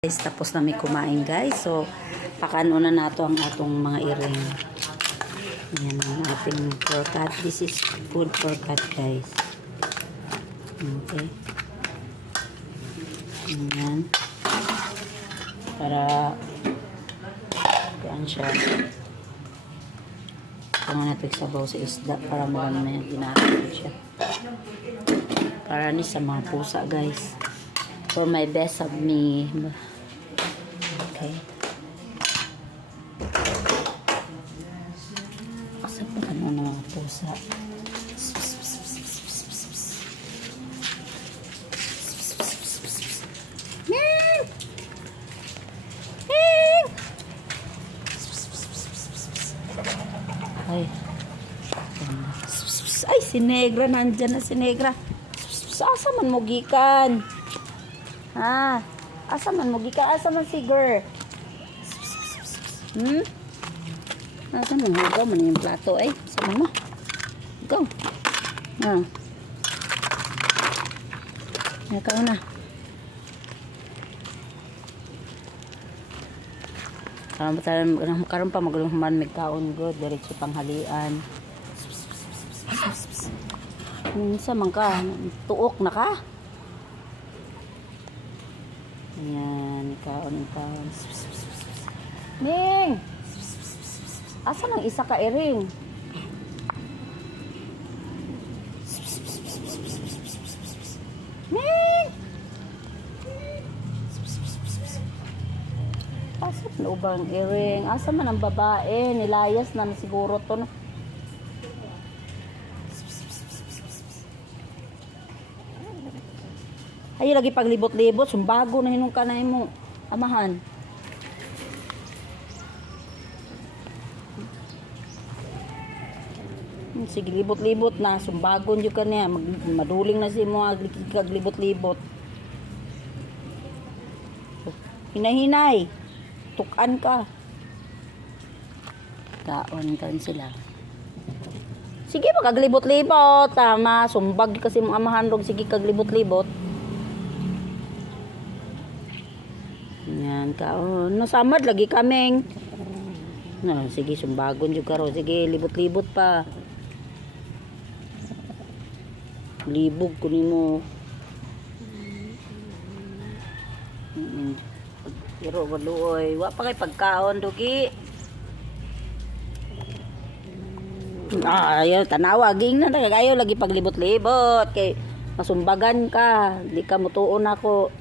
Guys, tapos na may kumain guys. So, pakaano na nato ang atong mga iring. Yan ang ating pork cut. This is food pork cut guys. Okay. Yan. Para yan siya. Ito nga natin sabaw sa isda para marami na yung ginagawa siya. Para ni sa mga pusa guys. For my best of me. Okay. Asa pa ka na mga pusa? Ay. Ay, si Negra. Nandyan na si Negra. Asa man mo gikan? Ha? Asa man mo gikan? Asa man si girl? Asa man mo? Ikaw man yung plato ay. Asa man mo? Ikaw. Ikaw na. Karon pa magluman may kaon good. Diretso panghalian. Sa man ka? Tuok na ka? Ayan, kaon. Ming! Asa nang isa ka iring? Ming! Asa na ubang iring? Asa man ang babae? Nilayas na siguro to. Ay, lagi paglibot-libot. Sumbago na hinong kanay mo. Amahan. Sige, libot-libot na. Sumbagon yun ka niya. Maduling na si mo. Kaglibot-libot. Hinay-hinay. Tukan ka. Kaon kan sila. Sige, kaglibot-libot. Tama. Sumbag kasi mong amahan. Sige, kaglibot-libot. Yan, kaon. Nasamad lagi kaming. No, sige, sumbagon jud karo. Sige, libot-libot pa. Libog ko nimo. Pero waluoy, wa pa kay pagkaon dugi. Ayaw tanawa ging na ayaw lagi paglibot-libot kay masumbagan ka, di ka mutuon ako.